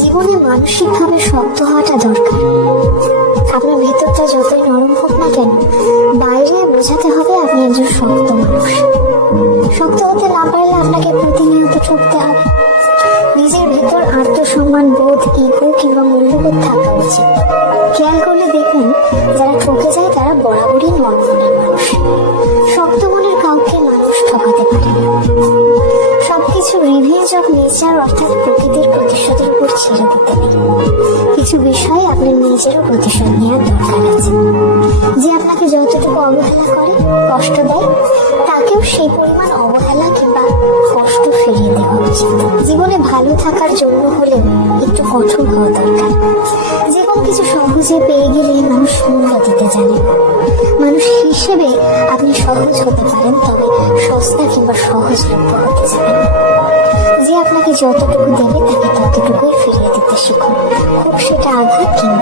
জীবনে মানসিকভাবে শক্ত হওয়াটা দরকার। আপনার ভেতরটা যতই নরম হোক না কেন, বাইরে বোঝাতে হবে আপনি একজন শক্ত মানুষ। শক্ত হতে না পারলে আপনাকে প্রতিনিয়ত ঠকতে হবে। নিজের ভেতর আত্মসম্মান বোধ, ইগো কিংবা মূল্যবোধ থাকা উচিত। খেয়াল করলে দেখবেন যারা ঠকে যায় তারা বরাবরই নরম মনের মানুষ। শক্ত মনের কাউকে মানুষ ঠকাতে পারে না। সবকিছু রিভেঞ্জ অফ নেচার অর্থাৎ প্রকৃতির প্রতিশোধের উপর ছেড়ে দিতে নেই। কিছু বিষয়ে আপনার নিজেরও প্রতিশোধ নেওয়ার দরকার আছে। যে আপনাকে যতটুকু অবহেলা করে, কষ্ট দেয়, তাকেও সেই পরিমাণ অবহেলা কিংবা কষ্ট ফিরিয়ে দেওয়া উচিত। জীবনে ভালো থাকার জন্য হলেও একটু কঠোর হওয়া দরকার। যে কোনো কিছু সহজে পেয়ে গেলে মানুষ মূল্য দিতে জানে না। মানুষ হিসেবে আপনি সহজ হতে পারেন, তবে সস্তা কিংবা সহজলভ্য হতে যাবেন না। যে আপনাকে যতটুকু দেবে তাকে ততটুকুই ফিরিয়ে দিতে শিখুন, হোক সেটা আঘাত কিংবা